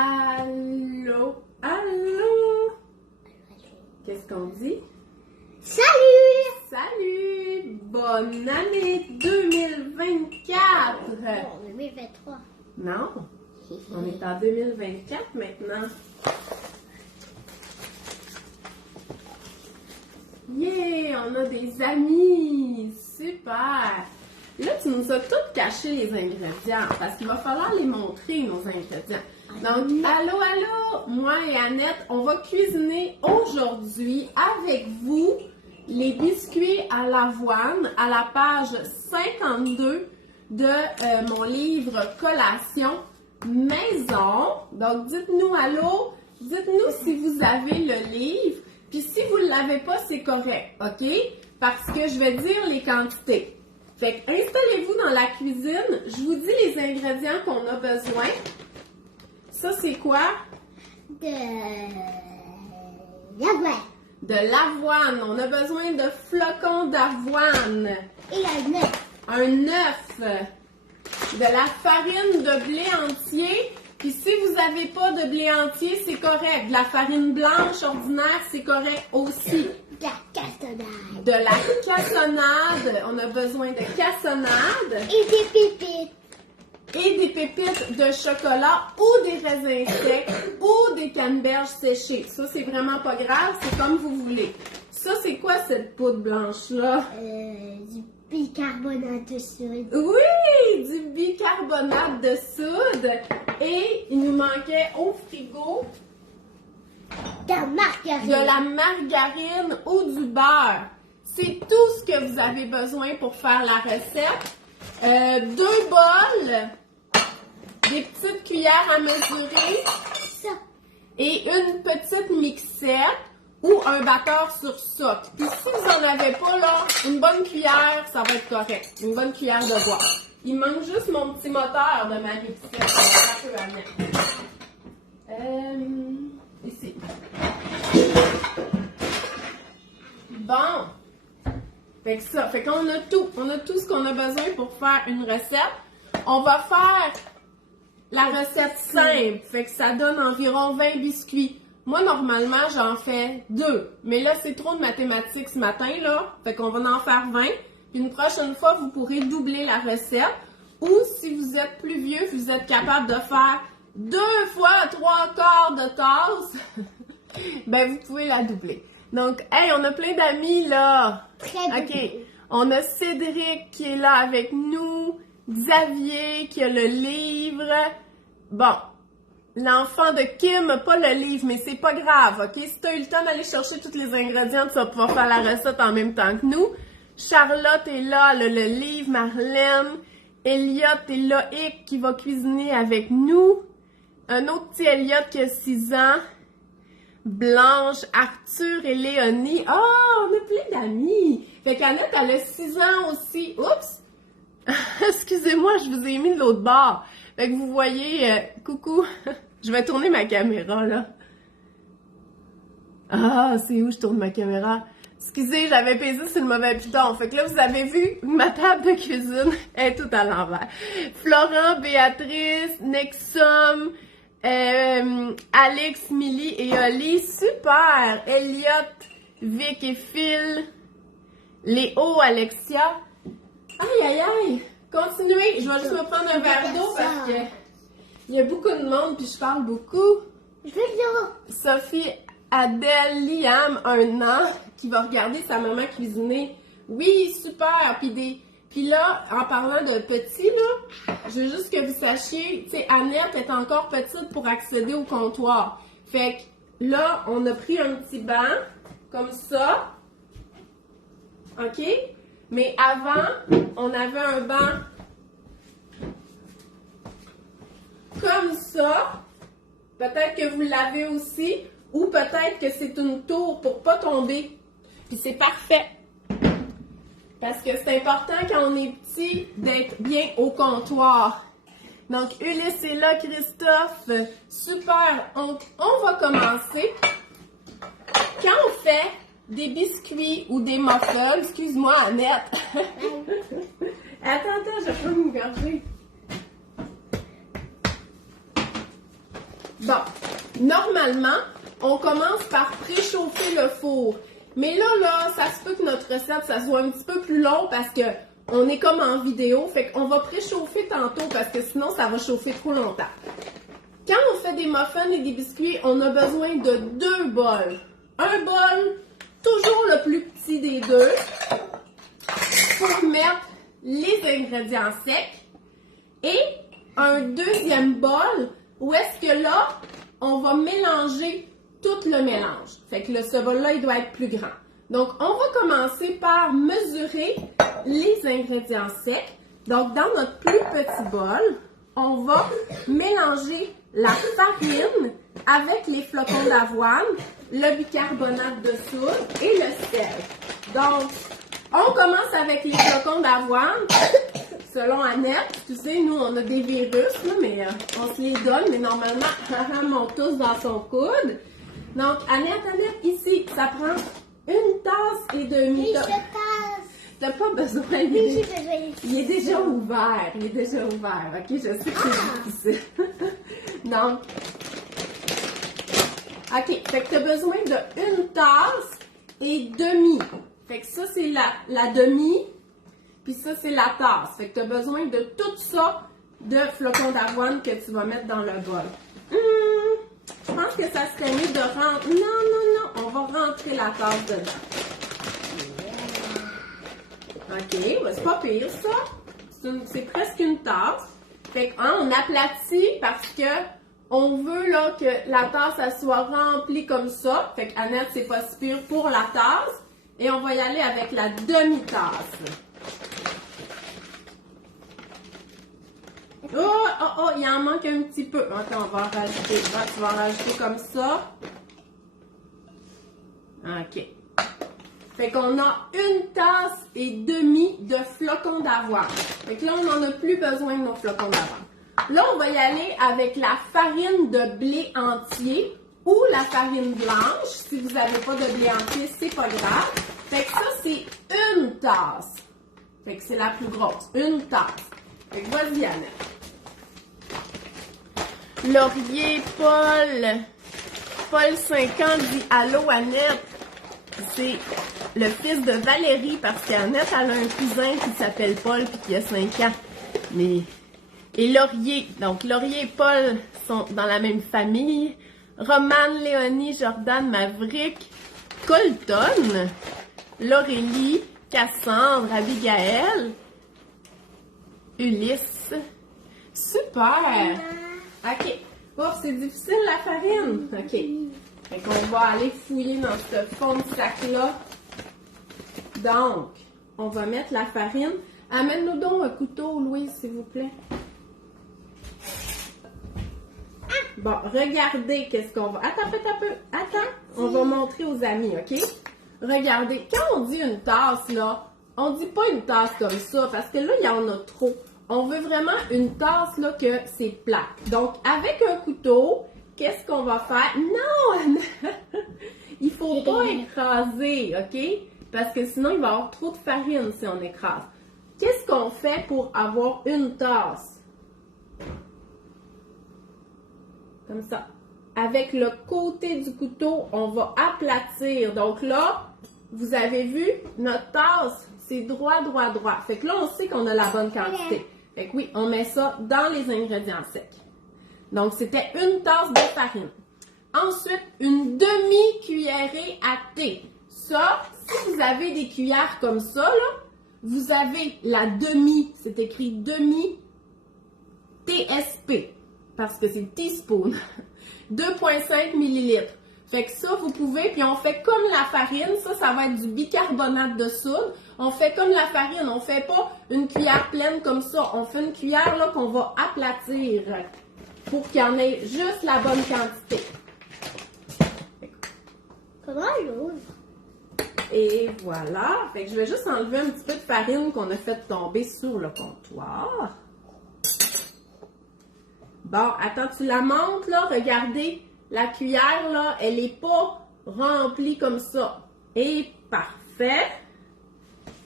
Allô? Allô? Qu'est-ce qu'on dit? Salut! Salut! Bonne année 2024! Non, 2023. Non? On est en 2024 maintenant. Yeah! On a des amis! Super! Là, tu nous as toutes caché les ingrédients parce qu'il va falloir les montrer, nos ingrédients. Donc, allô, allô! Moi et Annette, on va cuisiner aujourd'hui avec vous les biscuits à l'avoine à la page 52 de mon livre Collation Maison. Donc, dites-nous allô, dites-nous si vous avez le livre, puis si vous ne l'avez pas, c'est correct, OK? Parce que je vais dire les quantités. Fait que installez-vous dans la cuisine, je vous dis les ingrédients qu'on a besoin. Ça, c'est quoi? De l'avoine. De l'avoine. On a besoin de flocons d'avoine. Et un œuf. Un œuf. De la farine de blé entier. Puis si vous n'avez pas de blé entier, c'est correct. De la farine blanche ordinaire, c'est correct aussi. De la cassonade. De la cassonade. On a besoin de cassonade. Et des pépites. Et des pépites de chocolat ou des raisins secs ou des canneberges séchées. Ça, c'est vraiment pas grave, c'est comme vous voulez. Ça, c'est quoi cette poudre blanche-là? Du bicarbonate de soude. Oui, du bicarbonate de soude. Et il nous manquait au frigo De la margarine. de la margarine ou du beurre. C'est tout ce que vous avez besoin pour faire la recette. 2 bols, des petites cuillères à mesurer Ça. et une petite mixette ou un batteur sur socle. Puis si vous n'en avez pas, là, une bonne cuillère, ça va être correct. Une bonne cuillère de bois. Il manque juste mon petit moteur de ma mixette. Ça peut amener. Ici. Bon. Fait qu'on a tout. On a tout ce qu'on a besoin pour faire une recette. On va faire la recette simple. Fait que ça donne environ 20 biscuits. Moi, normalement, j'en fais 2. Mais là, c'est trop de mathématiques ce matin, là. Fait qu'on va en faire 20. Puis une prochaine fois, vous pourrez doubler la recette. Ou si vous êtes plus vieux, vous êtes capable de faire 2 fois 3 quarts de tasse, ben vous pouvez la doubler. Donc, hey, on a plein d'amis, là. Très bien. OK. On a Cédric qui est là avec nous. Xavier qui a le livre. Bon. L'enfant de Kim n'a pas le livre, mais c'est pas grave, OK? Si tu as eu le temps d'aller chercher tous les ingrédients, tu vas pouvoir faire la recette en même temps que nous. Charlotte est là, elle a le livre. Marlène. Elliot et Loïc qui va cuisiner avec nous. Un autre petit Elliot qui a 6 ans. Blanche, Arthur et Léonie. Ah, on a plein d'amis. Fait qu'Annette, elle a 6 ans aussi. Oups! Excusez-moi, je vous ai mis de l'autre bord. Fait que vous voyez, coucou. Je vais tourner ma caméra, là. Ah, c'est où je tourne ma caméra? Excusez, j'avais pesé sur le mauvais piton. Fait que là, vous avez vu, ma table de cuisine est toute à l'envers. Florent, Béatrice, Nexum, Alex, Milly et Oli. Super! Elliot, Vic et Phil. Léo, Alexia. Aïe, aïe, aïe! Continuez. Je vais juste me prendre un verre d'eau parce que il y a beaucoup de monde puis je parle beaucoup. Je veux l'eau. Sophie, Adèle, Liam, 1 an, qui va regarder sa maman cuisiner. Oui, super! Puis là, en parlant de petit, là, je veux juste que vous sachiez, tu sais, Annette est encore petite pour accéder au comptoir. Fait que là, on a pris un petit banc, comme ça. OK? Mais avant, on avait un banc comme ça. Peut-être que vous l'avez aussi. Ou peut-être que c'est une tour pour pas tomber. Puis c'est parfait. Parce que c'est important quand on est petit d'être bien au comptoir. Donc Ulysse est là, Christophe. Super. On va commencer. Quand on fait des biscuits ou des muffins, excuse-moi Annette. Attends, je peux me gorger. Bon, normalement, on commence par préchauffer le four. Mais là, ça se peut que notre recette, ça soit un petit peu plus long parce que on est comme en vidéo. Fait qu'on va préchauffer tantôt parce que sinon, ça va chauffer trop longtemps. Quand on fait des muffins et des biscuits, on a besoin de 2 bols. Un bol, toujours le plus petit des deux, pour mettre les ingrédients secs. Et un deuxième bol où est-ce que là, on va mélanger tout le mélange. Fait que ce bol-là, il doit être plus grand. Donc, on va commencer par mesurer les ingrédients secs. Donc, dans notre plus petit bol, on va mélanger la farine avec les flocons d'avoine, le bicarbonate de soude et le sel. Donc, on commence avec les flocons d'avoine. Selon Annette, tu sais, nous, on a des virus, là, mais on se les donne, mais normalement, on monte tous dans son coude. Donc, Annette, ici, ça prend 1 tasse et demie. T'as pas besoin, il est déjà ouvert. Il est déjà ouvert, ok? Je sais que c'est difficile. Donc, ok, fait que t'as besoin de 1 tasse et demie. Fait que ça, c'est la demi, puis ça, c'est la tasse. Fait que t'as besoin de tout ça de flocons d'avoine que tu vas mettre dans le bol. Je pense que ça serait mieux de rentrer... Non, on va rentrer la tasse dedans. OK, c'est pas pire ça. C'est presque 1 tasse. Fait qu'on aplatit parce que on veut là que la tasse elle soit remplie comme ça. Fait qu'Annette, c'est pas si pire pour la tasse. Et on va y aller avec la demi-tasse. Oh, il en manque un petit peu. Attends, on va en rajouter. Tu vas en rajouter comme ça. OK. Fait qu'on a 1 tasse et demie de flocons d'avoine. Fait que là, on n'en a plus besoin de nos flocons d'avoine. Là, on va y aller avec la farine de blé entier ou la farine blanche. Si vous n'avez pas de blé entier, c'est pas grave. Fait que ça, c'est 1 tasse. Fait que c'est la plus grosse. 1 tasse. Fait que vas-y, Annette. Laurier, Paul 5 ans dit « Allô, Annette ». C'est le fils de Valérie parce qu'Annette, elle a un cousin qui s'appelle Paul puis qui a 5 ans. Et Laurier, donc Laurier et Paul sont dans la même famille. Romane, Léonie, Jordan, Maverick, Colton, Laurélie, Cassandre, Abigail, Ulysse. Super! OK. Oh, c'est difficile la farine. OK. Fait qu'on va aller fouiller dans ce fond de sac-là. Donc, on va mettre la farine. Amène-nous donc un couteau, Louise, s'il vous plaît. Bon, regardez qu'est-ce qu'on va... Attends, un peu. Attends. On va montrer aux amis, OK? Regardez, quand on dit 1 tasse, là, on dit pas 1 tasse comme ça, parce que là, il y en a trop. On veut vraiment 1 tasse, là, que c'est plat. Donc, avec un couteau, qu'est-ce qu'on va faire? Non! Il faut pas écraser, OK? Parce que sinon, il va y avoir trop de farine si on écrase. Qu'est-ce qu'on fait pour avoir 1 tasse? Comme ça. Avec le côté du couteau, on va aplatir. Donc là, vous avez vu, notre tasse, c'est droit. Fait que là, on sait qu'on a la bonne quantité. Fait que oui, on met ça dans les ingrédients secs. Donc, c'était 1 tasse de farine. Ensuite, une demi-cuillerée à thé. Ça, si vous avez des cuillères comme ça, là, vous avez la demi, c'est écrit demi TSP, parce que c'est teaspoon. 2,5 millilitres. Fait que ça, vous pouvez, puis on fait comme la farine, ça va être du bicarbonate de soude. On fait comme la farine, on fait pas une cuillère pleine comme ça. On fait une cuillère là qu'on va aplatir pour qu'il y en ait juste la bonne quantité. Comment l'ouvre? Et voilà. Fait que je vais juste enlever un petit peu de farine qu'on a fait tomber sur le comptoir. Bon, attends, tu la montes là, regardez. La cuillère, là, elle n'est pas remplie comme ça. Et parfait.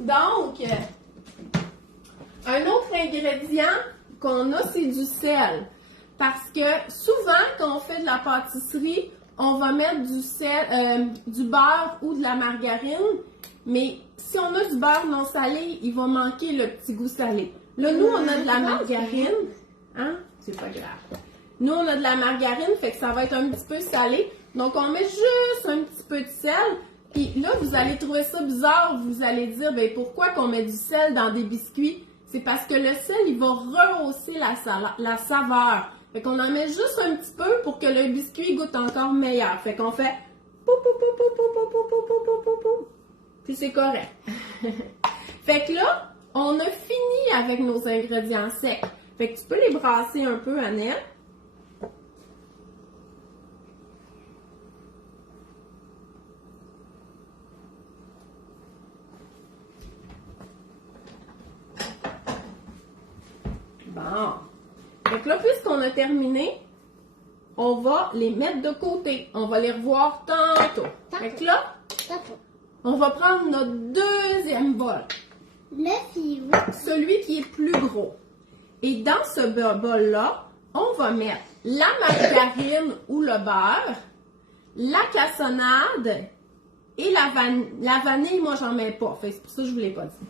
Donc, un autre ingrédient qu'on a, c'est du sel. parce que souvent, quand on fait de la pâtisserie, on va mettre du sel, du beurre ou de la margarine, mais si on a du beurre non salé, il va manquer le petit goût salé. Là, nous, on a de la margarine. Hein? C'est pas grave. Nous, on a de la margarine, fait que ça va être un petit peu salé. Donc, on met juste un petit peu de sel. Puis là, vous allez trouver ça bizarre. Vous allez dire, ben pourquoi qu'on met du sel dans des biscuits? C'est parce que le sel, il va rehausser la saveur. Fait qu'on en met juste un petit peu pour que le biscuit goûte encore meilleur. Fait qu'on fait pou pou pou pou pou pou pou pou pou pou pou pou. Puis c'est correct. Fait que là, on a fini avec nos ingrédients secs. Fait que tu peux les brasser un peu, Annette. Bon. Fait que là, puisqu'on a terminé, on va les mettre de côté. On va les revoir tantôt. Fait que là, on va prendre notre deuxième bol. Le fil. Celui qui est plus gros. Et dans ce bol-là, on va mettre la margarine ou le beurre, la cassonade et la vanille. Moi, j'en mets pas. Fait que c'est pour ça que je ne vous l'ai pas dit.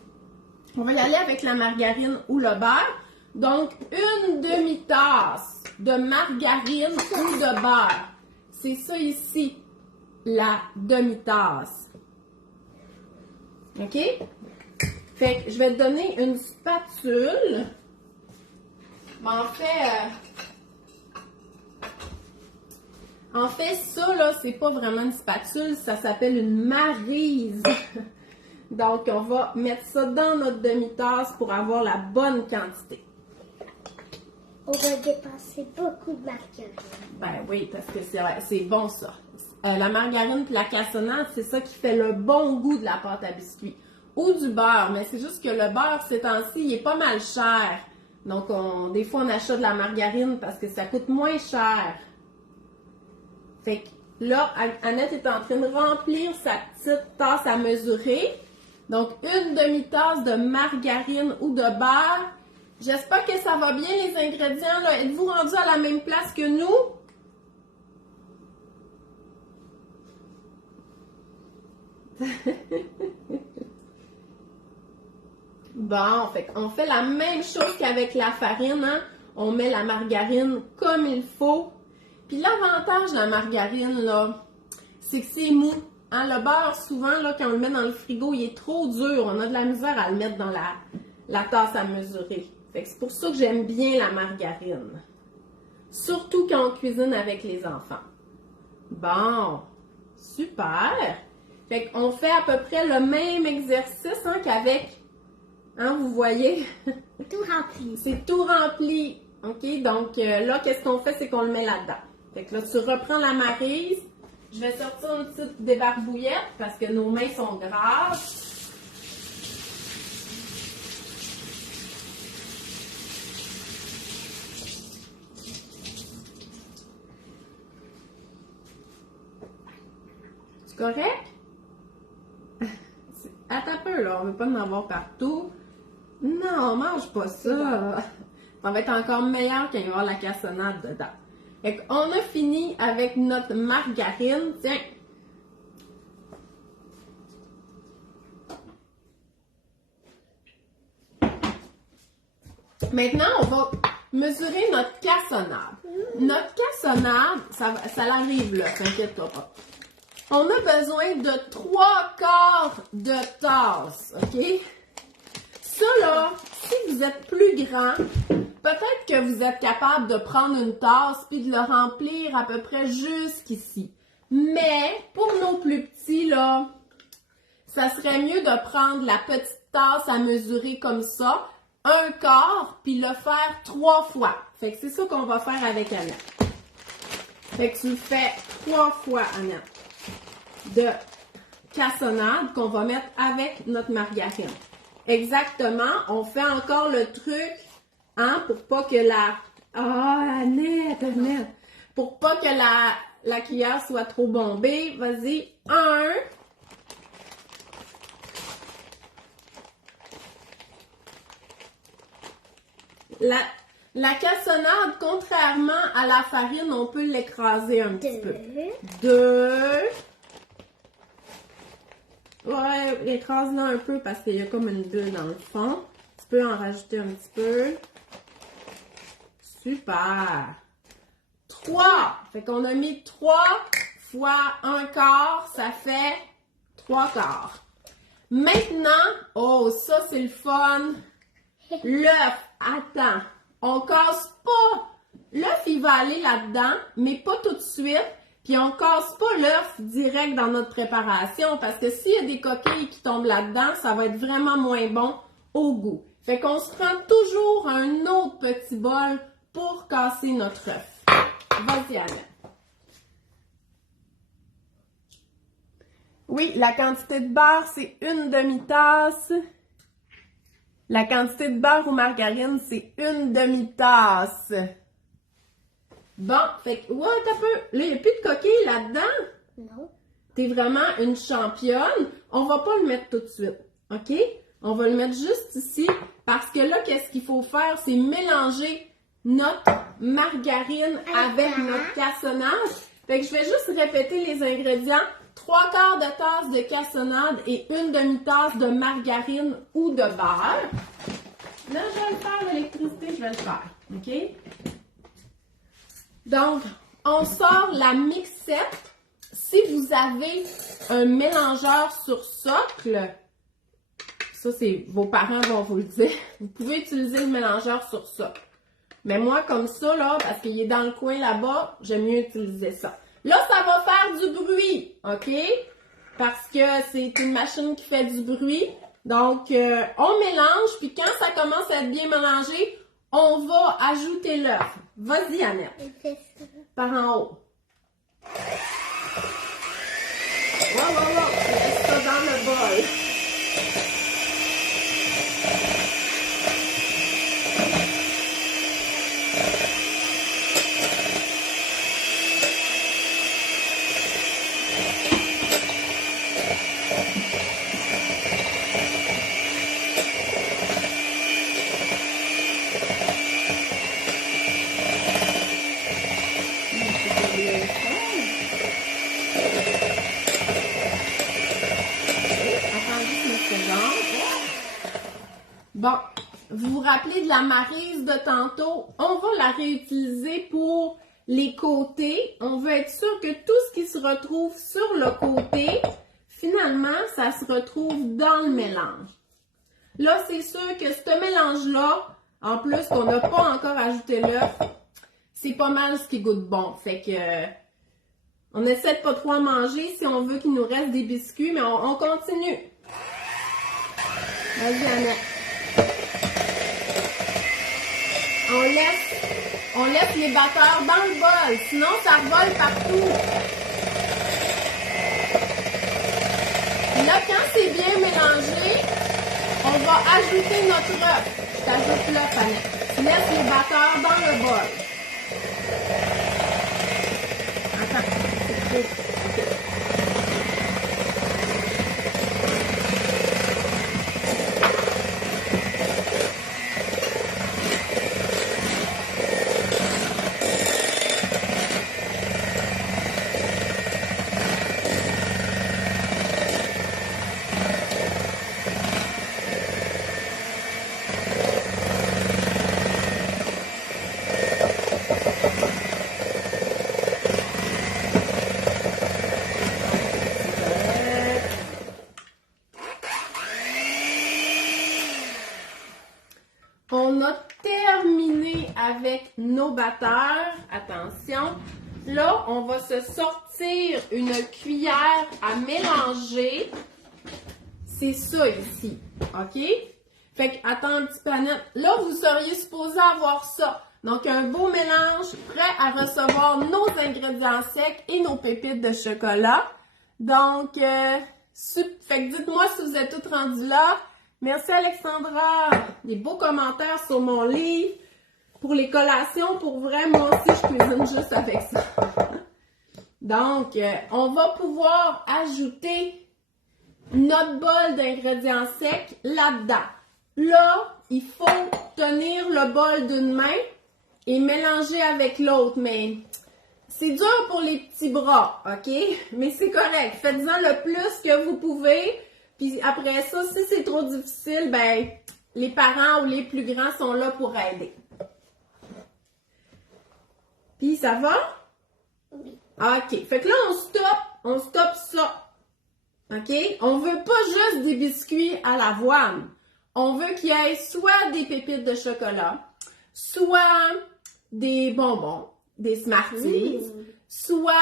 On va y aller avec la margarine ou le beurre. Donc, une demi-tasse de margarine ou de beurre. C'est ça ici, la demi-tasse. OK? Fait que je vais te donner une spatule. Mais en fait, ça, là, c'est pas vraiment une spatule, ça s'appelle une maryse. Donc, on va mettre ça dans notre demi-tasse pour avoir la bonne quantité. On va dépenser beaucoup de margarine. Ben oui, parce que c'est bon ça. La margarine et la cassonade, c'est ça qui fait le bon goût de la pâte à biscuits. Ou du beurre, mais c'est juste que le beurre, ces temps-ci, il est pas mal cher. Donc, des fois, on achète de la margarine parce que ça coûte moins cher. Fait que là, Annette est en train de remplir sa petite tasse à mesurer. Donc, une demi-tasse de margarine ou de beurre. J'espère que ça va bien, les ingrédients. Là. Êtes-vous rendus à la même place que nous? Bon, on fait la même chose qu'avec la farine. Hein? On met la margarine comme il faut. Puis l'avantage de la margarine, là, c'est que c'est mou. Hein? Le beurre, souvent, là, quand on le met dans le frigo, il est trop dur. On a de la misère à le mettre dans la tasse à mesurer. Fait que c'est pour ça que j'aime bien la margarine. Surtout quand on cuisine avec les enfants. Bon, super. Fait qu'on fait à peu près le même exercice hein, qu'avec, hein, vous voyez? Tout rempli. C'est tout rempli. OK? Donc là, qu'est-ce qu'on fait? C'est qu'on le met là-dedans. Fait que là, tu reprends la maryse. Je vais sortir une petite débarbouillette parce que nos mains sont grasses. C'est correct? Attends un peu, là. On ne veut pas en avoir partout. Non, mange pas ça. Ça va être encore meilleur quand il va y avoir la cassonade dedans. Fait qu'on a fini avec notre margarine. Tiens. Maintenant, on va mesurer notre cassonade. Notre cassonade, ça arrive là, t'inquiète pas. On a besoin de 3/4 de tasse, OK? Ça, là, si vous êtes plus grand, peut-être que vous êtes capable de prendre une tasse puis de le remplir à peu près jusqu'ici. Mais, pour nos plus petits, là, ça serait mieux de prendre la petite tasse à mesurer comme ça, 1/4, puis le faire 3 fois. Fait que c'est ça qu'on va faire avec Annette. Fait que tu le fais 3 fois, Annette, de cassonade qu'on va mettre avec notre margarine. Exactement, on fait encore le truc, hein, pour pas que Annette! Pour pas que la cuillère soit trop bombée. Vas-y, 1. La cassonade, contrairement à la farine, on peut l'écraser un petit peu. 2. Ouais, écrase-la un peu parce qu'il y a comme une bulle dans le fond. Tu peux en rajouter un petit peu. Super. 3. Fait qu'on a mis 3 fois 1/4, ça fait 3/4. Maintenant, oh, ça c'est le fun. L'œuf, attends, on casse pas. L'œuf, il va aller là-dedans, mais pas tout de suite. Puis on casse pas l'œuf direct dans notre préparation parce que s'il y a des coquilles qui tombent là-dedans, ça va être vraiment moins bon au goût. Fait qu'on se prend toujours un autre petit bol pour casser notre œuf. Vas-y, Annette. Oui, la quantité de beurre, c'est 1 demi-tasse. La quantité de beurre ou margarine, c'est 1 demi-tasse. Bon, fait que, ouais, t'as peu. Là, il n'y a plus de coquilles là-dedans. Non. T'es vraiment une championne. On va pas le mettre tout de suite, OK? On va le mettre juste ici parce que là, qu'est-ce qu'il faut faire? C'est mélanger notre margarine avec notre cassonade. Fait que je vais juste répéter les ingrédients. 3/4 de tasse de cassonade et 1 demi-tasse de margarine ou de beurre. Là, je vais le faire, l'électricité, je vais le faire, OK? Donc, on sort la mixette. Si vous avez un mélangeur sur socle, ça, c'est vos parents vont vous le dire, vous pouvez utiliser le mélangeur sur socle. Mais moi, comme ça, là, parce qu'il est dans le coin là-bas, j'aime mieux utiliser ça. Là, ça va faire du bruit, OK? Parce que c'est une machine qui fait du bruit. Donc, on mélange, puis quand ça commence à être bien mélangé, on va ajouter l'œuf. Vas-y, Annette. Par en haut. Wow. Laisse ça dans le bol. Bon, vous vous rappelez de la maryse de tantôt? On va la réutiliser pour les côtés. On veut être sûr que tout ce qui se retrouve sur le côté, finalement, ça se retrouve dans le mélange. Là, c'est sûr que ce mélange-là, en plus qu'on n'a pas encore ajouté l'œuf, c'est pas mal ce qui goûte bon. Fait que on essaie de pas trop en manger si on veut qu'il nous reste des biscuits, mais on continue. Vas-y, Annette. On laisse les batteurs dans le bol, sinon ça revole partout. Là, quand c'est bien mélangé, on va ajouter notre œuf. Je t'ajoute l'œuf, Annette. Tu laisses les batteurs dans le bol. Attends, c'est trop. OK. On a terminé avec nos batteurs. Attention. Là, on va se sortir une cuillère à mélanger. C'est ça ici. OK? Fait que, attends un petit peu, Annette. Là, vous seriez supposé avoir ça. Donc, un beau mélange prêt à recevoir nos ingrédients secs et nos pépites de chocolat. Donc, fait que dites-moi si vous êtes toutes rendues là. Merci Alexandra, des beaux commentaires sur mon livre. Pour les collations, pour vrai, moi aussi je cuisine juste avec ça. Donc, on va pouvoir ajouter notre bol d'ingrédients secs là-dedans. Là, il faut tenir le bol d'une main et mélangez avec l'autre, mais c'est dur pour les petits bras, OK? Mais c'est correct. Faites-en le plus que vous pouvez. Puis après ça, si c'est trop difficile, ben, les parents ou les plus grands sont là pour aider. Puis ça va? Oui. OK. Fait que là, on stoppe ça. OK? On veut pas juste des biscuits à l'avoine. On veut qu'il y ait soit des pépites de chocolat, soit des bonbons, des Smarties, soit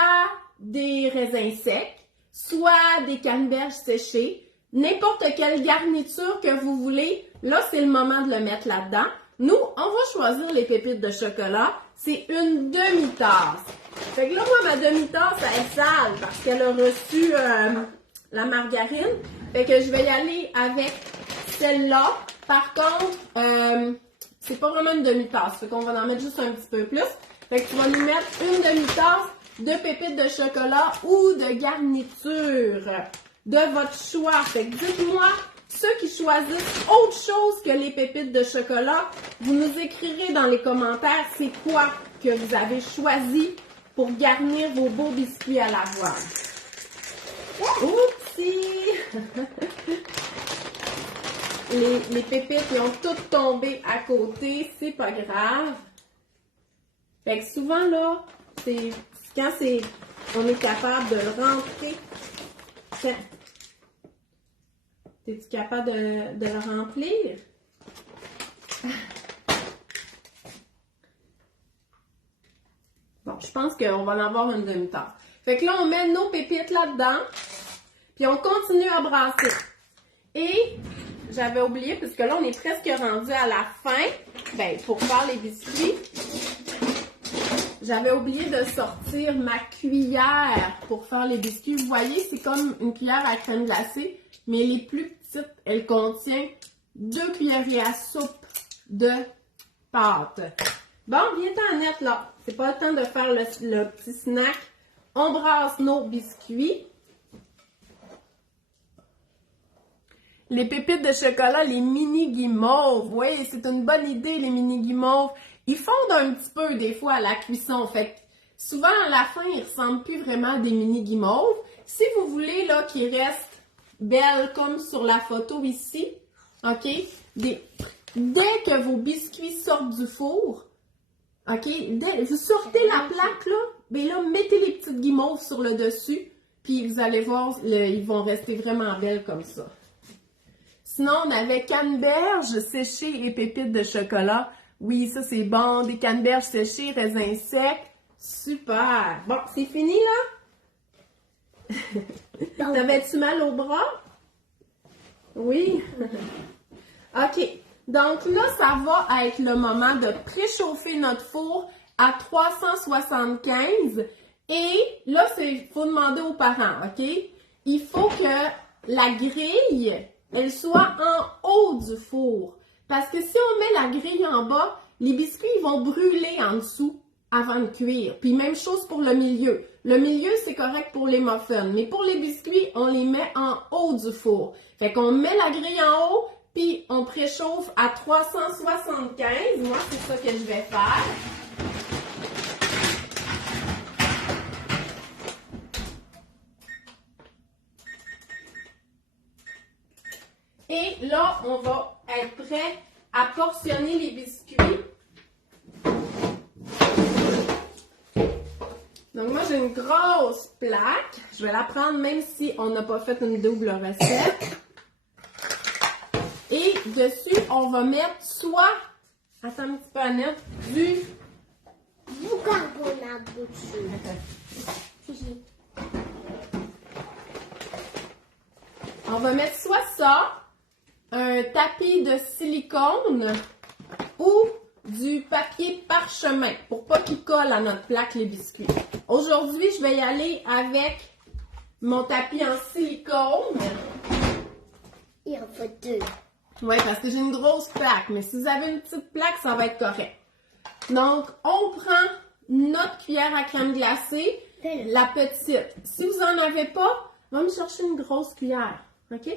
des raisins secs, soit des canneberges séchées, n'importe quelle garniture que vous voulez. Là, c'est le moment de le mettre là-dedans. Nous, on va choisir les pépites de chocolat. C'est une demi-tasse. Fait que là, moi, ma demi-tasse, elle est sale parce qu'elle a reçu la margarine. Fait que je vais y aller avec celle-là. Par contre, c'est pas vraiment une demi-tasse. Fait qu'on va en mettre juste un petit peu plus. Fait que tu vas nous mettre une demi-tasse de pépites de chocolat ou de garniture de votre choix. Fait que dites-moi, ceux qui choisissent autre chose que les pépites de chocolat, vous nous écrirez dans les commentaires c'est quoi que vous avez choisi pour garnir vos beaux biscuits à l'avoine. Oupsie! Les pépites, ils ont toutes tombé à côté, c'est pas grave. Fait que souvent, là, c'est quand on est capable de le rentrer. Es-tu capable de le remplir? Bon, je pense qu'on va en avoir une demi-tasse. Fait que là, on met nos pépites là-dedans, puis on continue à brasser. Et j'avais oublié, parce que là, on est presque rendu à la fin, ben, pour faire les biscuits. J'avais oublié de sortir ma cuillère pour faire les biscuits. Vous voyez, c'est comme une cuillère à crème glacée, mais les plus petites, elle contient 2 cuillerées à soupe de pâte. Bon, viens-t'en net là. C'est pas le temps de faire le petit snack. On brasse nos biscuits. Les pépites de chocolat, les mini guimauves. Oui, c'est une bonne idée, les mini guimauves. Ils fondent un petit peu des fois à la cuisson. Fait que souvent à la fin, ils ressemblent plus vraiment à des mini guimauves. Si vous voulez là qu'ils restent belles comme sur la photo ici, OK? Dès que vos biscuits sortent du four, OK? Vous sortez la plaque là, bien là, mettez les petites guimauves sur le dessus, puis vous allez voir, ils vont rester vraiment belles comme ça. Sinon, on avait canneberges séchées et pépites de chocolat. Oui, ça c'est bon. Des canneberges séchées, raisins secs. Super. Bon, c'est fini là? T'avais-tu mal au bras? Oui. OK. Donc là, ça va être le moment de préchauffer notre four à 375. Et là, il faut demander aux parents, OK? Il faut que la grille, elle soit en haut du four. Parce que si on met la grille en bas, les biscuits vont brûler en dessous avant de cuire. Puis même chose pour le milieu. Le milieu, c'est correct pour les muffins. Mais pour les biscuits, on les met en haut du four. Fait qu'on met la grille en haut, puis on préchauffe à 375. Moi, c'est ça que je vais faire. Et là, on va être prêt à portionner les biscuits. Donc moi, j'ai une grosse plaque. Je vais la prendre même si on n'a pas fait une double recette. Et dessus, on va mettre soit, attends un petit peu Annette, du bicarbonate dessus. On va mettre soit ça, un tapis de silicone ou du papier parchemin pour pas qu'il colle à notre plaque les biscuits. Aujourd'hui, je vais y aller avec mon tapis en silicone. Il en faut 2. Oui, parce que j'ai une grosse plaque, mais si vous avez une petite plaque, ça va être correct. Donc, on prend notre cuillère à crème glacée, la petite. Si vous n'en avez pas, va me chercher une grosse cuillère, OK?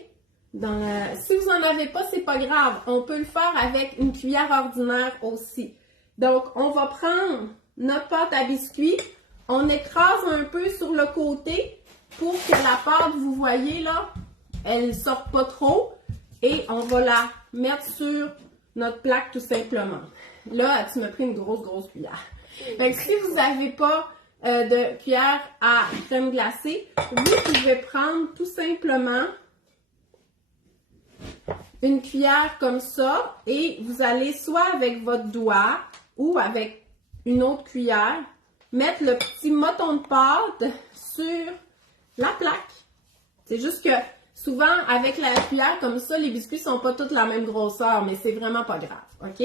Si vous n'en avez pas, c'est pas grave. On peut le faire avec une cuillère ordinaire aussi. Donc, on va prendre notre pâte à biscuits. On écrase un peu sur le côté pour que la pâte, vous voyez là, elle ne sorte pas trop. Et on va la mettre sur notre plaque tout simplement. Là, tu m'as pris une grosse cuillère. Fait que si vous n'avez pas de cuillère à crème glacée, vous pouvez prendre tout simplement une cuillère comme ça et vous allez soit avec votre doigt ou avec une autre cuillère mettre le petit moton de pâte sur la plaque. C'est juste que souvent avec la cuillère comme ça, les biscuits sont pas tous la même grosseur, mais c'est vraiment pas grave, ok?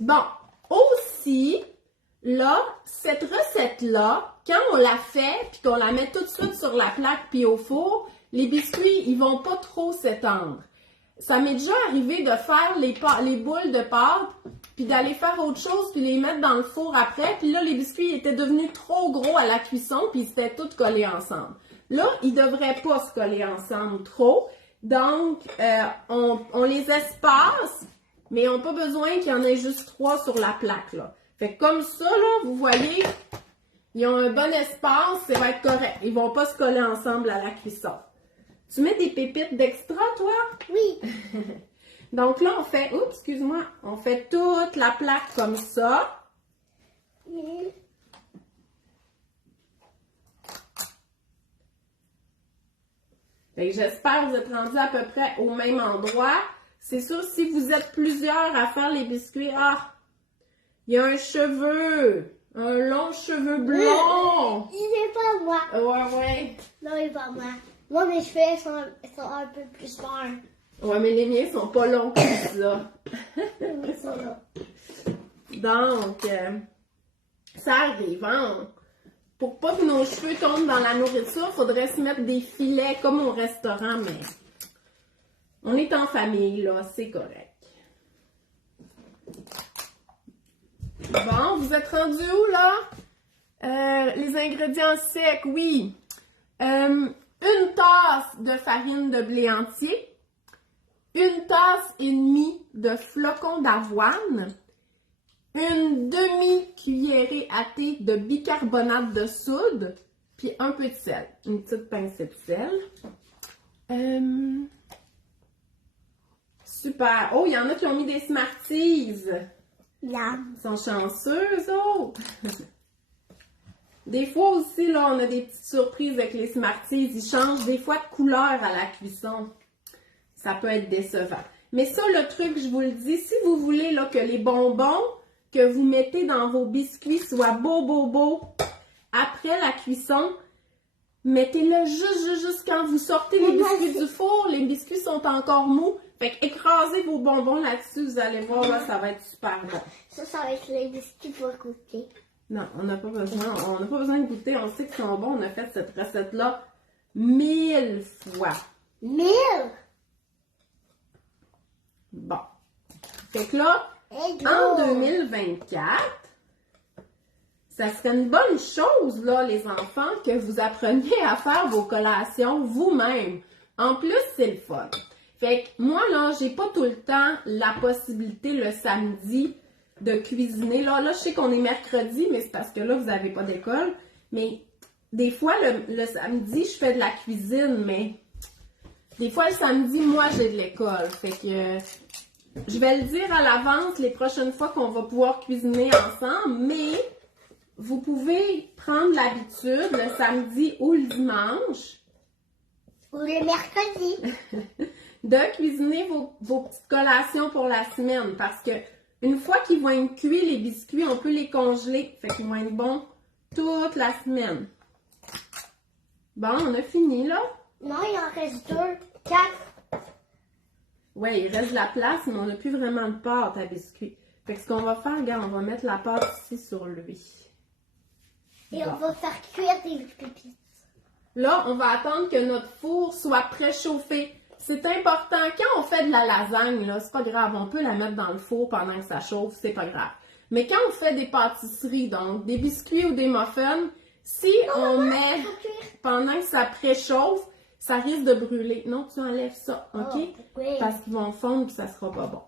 Bon, aussi, là, cette recette-là, quand on la fait puis qu'on la met tout de suite sur la plaque puis au four, les biscuits, ils vont pas trop s'étendre. Ça m'est déjà arrivé de faire les boules de pâte, puis d'aller faire autre chose, puis les mettre dans le four après. Puis là, les biscuits étaient devenus trop gros à la cuisson, puis ils étaient tous collés ensemble. Là, ils ne devraient pas se coller ensemble trop. Donc, on les espace, mais on n'a pas besoin qu'il y en ait juste 3 sur la plaque, là. Fait que comme ça, là, vous voyez, ils ont un bon espace, ça va être correct. Ils ne vont pas se coller ensemble à la cuisson. Tu mets des pépites d'extra, toi? Oui. Donc là, on fait, oups, excuse-moi, on fait toute la plaque comme ça. Fait que j'espère que vous êtes rendus à peu près au même endroit. C'est sûr, si vous êtes plusieurs à faire les biscuits, il y a un cheveu, un long cheveu blond. Il n'est pas moi. Ouais. Non, il n'est pas moi. Moi, mes cheveux sont un peu plus forts. Ouais, mais les miens sont pas longs comme ça. Ils sont là. Donc, ça arrive, hein? Pour pas que nos cheveux tombent dans la nourriture, il faudrait se mettre des filets comme au restaurant, mais on est en famille, là, c'est correct. Bon, vous êtes rendus où, là? Les ingrédients secs, oui. Une tasse de farine de blé entier, une tasse et demie de flocons d'avoine, une demi-cuillerée à thé de bicarbonate de soude, puis un peu de sel, une petite pincée de sel. Super! Oh, il y en a qui ont mis des Smarties! Là. Ils sont chanceux, eux autres! Des fois aussi, là, on a des petites surprises avec les Smarties. Ils changent des fois de couleur à la cuisson. Ça peut être décevant. Mais ça, le truc, je vous le dis, si vous voulez là, que les bonbons que vous mettez dans vos biscuits soient beaux, après la cuisson, mettez-le juste quand vous sortez les biscuits du four. Les biscuits sont encore mous. Fait qu'écrasez vos bonbons là-dessus, vous allez voir, là, ça va être super bon. Ça va être les biscuits pour goûter. Non, on n'a pas besoin. On n'a pas besoin de goûter. On sait qu'ils sont bons. On a fait cette recette-là 1000 fois. 1000? Bon. Fait que là, Hey, en 2024, ça serait une bonne chose, là, les enfants, que vous appreniez à faire vos collations vous-même. En plus, c'est le fun. Fait que moi, là, j'ai pas tout le temps la possibilité le samedi de cuisiner. Là, je sais qu'on est mercredi, mais c'est parce que là, vous n'avez pas d'école. Mais des fois, le samedi, je fais de la cuisine, mais des fois, le samedi, moi, j'ai de l'école. Fait que je vais le dire à l'avance les prochaines fois qu'on va pouvoir cuisiner ensemble, mais vous pouvez prendre l'habitude le samedi ou le dimanche ou le mercredi de cuisiner vos petites collations pour la semaine parce que une fois qu'ils vont être cuits, les biscuits, on peut les congeler. Fait qu'ils vont être bons toute la semaine. Bon, on a fini, là? Non, il en reste 2, 4. Ouais, il reste de la place, mais on n'a plus vraiment de pâte à biscuits. Fait que ce qu'on va faire, regarde, on va mettre la pâte ici sur lui. Et on va faire cuire des pépites. Là, on va attendre que notre four soit préchauffé. C'est important, quand on fait de la lasagne, là, c'est pas grave, on peut la mettre dans le four pendant que ça chauffe, c'est pas grave. Mais quand on fait des pâtisseries, donc des biscuits ou des muffins, si on met pendant que ça préchauffe, ça risque de brûler. Non, tu enlèves ça, ok? Oui. Parce qu'ils vont fondre et ça sera pas bon.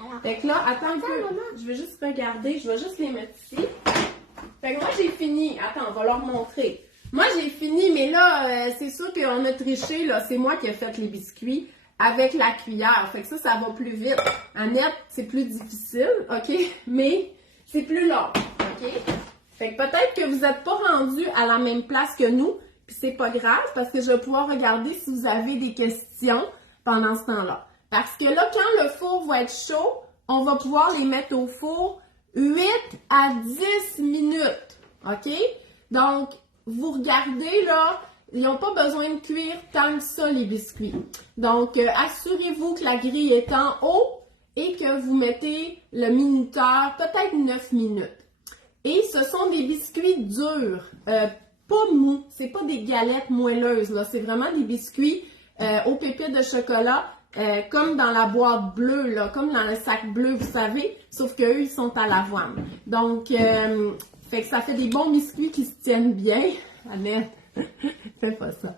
Alors, Fait que là, attends un peu. maman. Je vais juste regarder. Je vais juste les mettre ici. Fait que moi, j'ai fini. Attends, on va leur montrer. Moi, j'ai fini, mais là, c'est sûr qu'on a triché. Là, c'est moi qui ai fait les biscuits avec la cuillère. Fait que ça va plus vite. Annette, c'est plus difficile, OK? Mais c'est plus long, OK? Fait que peut-être que vous n'êtes pas rendu à la même place que nous. Puis c'est pas grave parce que je vais pouvoir regarder si vous avez des questions pendant ce temps-là. Parce que là, quand le four va être chaud, on va pouvoir les mettre au four 8 à 10 minutes. OK? Donc, vous regardez là, ils n'ont pas besoin de cuire tant que ça, les biscuits. Donc, assurez-vous que la grille est en haut et que vous mettez le minuteur, peut-être 9 minutes. Et ce sont des biscuits durs, pas mous. C'est pas des galettes moelleuses, là. C'est vraiment des biscuits aux pépites de chocolat, comme dans la boîte bleue, là, comme dans le sac bleu, vous savez, sauf qu'eux, ils sont à l'avoine. Donc, fait que ça fait des bons biscuits qui se tiennent bien. Annette, fais pas ça.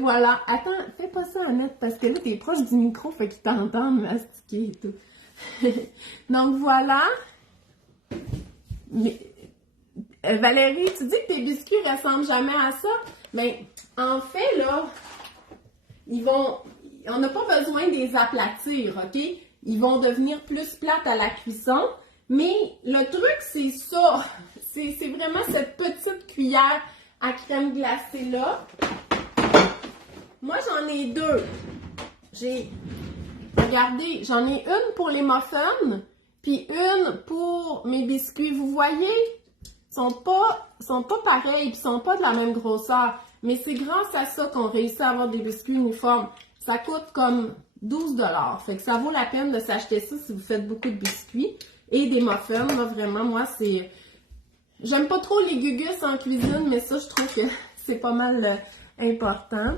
Voilà. Attends, fais pas ça, Annette, parce que là, t'es proche du micro, fait qu'ils t'entendent mastiquer et tout. Donc, voilà. Mais, Valérie, tu dis que tes biscuits ressemblent jamais à ça? Mais, en fait, là, on n'a pas besoin de les aplatir, OK? Ils vont devenir plus plates à la cuisson. Mais le truc, c'est ça. C'est vraiment cette petite cuillère à crème glacée là. Moi, j'en ai deux. Regardez, j'en ai une pour les muffins, puis une pour mes biscuits. Vous voyez? Ils sont pas pareils, puis ils sont pas de la même grosseur. Mais c'est grâce à ça qu'on réussit à avoir des biscuits uniformes. Ça coûte comme 12 $. Fait que ça vaut la peine de s'acheter ça si vous faites beaucoup de biscuits. Et des muffins, là, vraiment, moi, c'est... J'aime pas trop les gugus en cuisine, mais ça, je trouve que c'est pas mal important.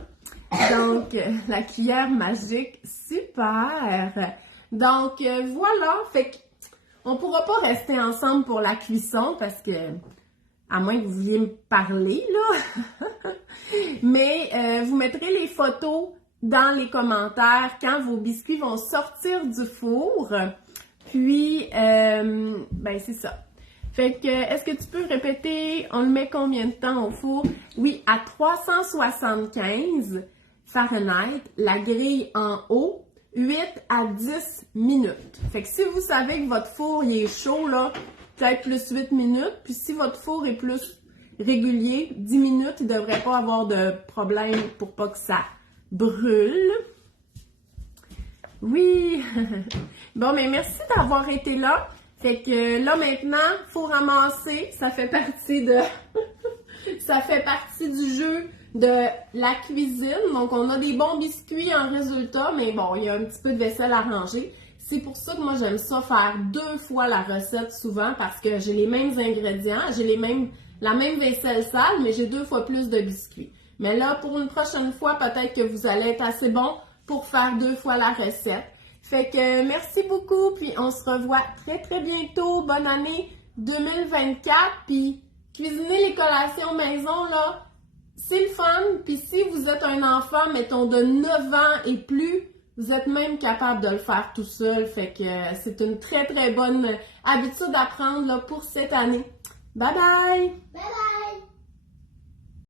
Donc, la cuillère magique, super! Donc, voilà, fait qu'on pourra pas rester ensemble pour la cuisson parce que, à moins que vous vouliez me parler, là. Mais, vous mettrez les photos dans les commentaires quand vos biscuits vont sortir du four. Puis, ben c'est ça. Fait que, est-ce que tu peux répéter, on le met combien de temps au four? Oui, à 375 Fahrenheit, la grille en haut, 8 à 10 minutes. Fait que si vous savez que votre four il est chaud, là, peut-être plus 8 minutes. Puis si votre four est plus régulier, 10 minutes, il ne devrait pas avoir de problème pour pas que ça brûle. Oui! Bon, mais merci d'avoir été là. Fait que là, maintenant, faut ramasser. Ça fait partie de... ça fait partie du jeu de la cuisine. Donc, on a des bons biscuits en résultat, mais bon, il y a un petit peu de vaisselle à ranger. C'est pour ça que moi, j'aime ça faire 2 fois la recette souvent parce que j'ai les mêmes ingrédients, j'ai la même vaisselle sale, mais j'ai 2 fois plus de biscuits. Mais là, pour une prochaine fois, peut-être que vous allez être assez bon pour faire 2 fois la recette. Fait que merci beaucoup, puis on se revoit très très bientôt. Bonne année 2024, puis cuisiner les collations maison, là, c'est le fun. Puis si vous êtes un enfant, mettons de 9 ans et plus, vous êtes même capable de le faire tout seul. Fait que c'est une très très bonne habitude à prendre là, pour cette année. Bye bye! Bye bye!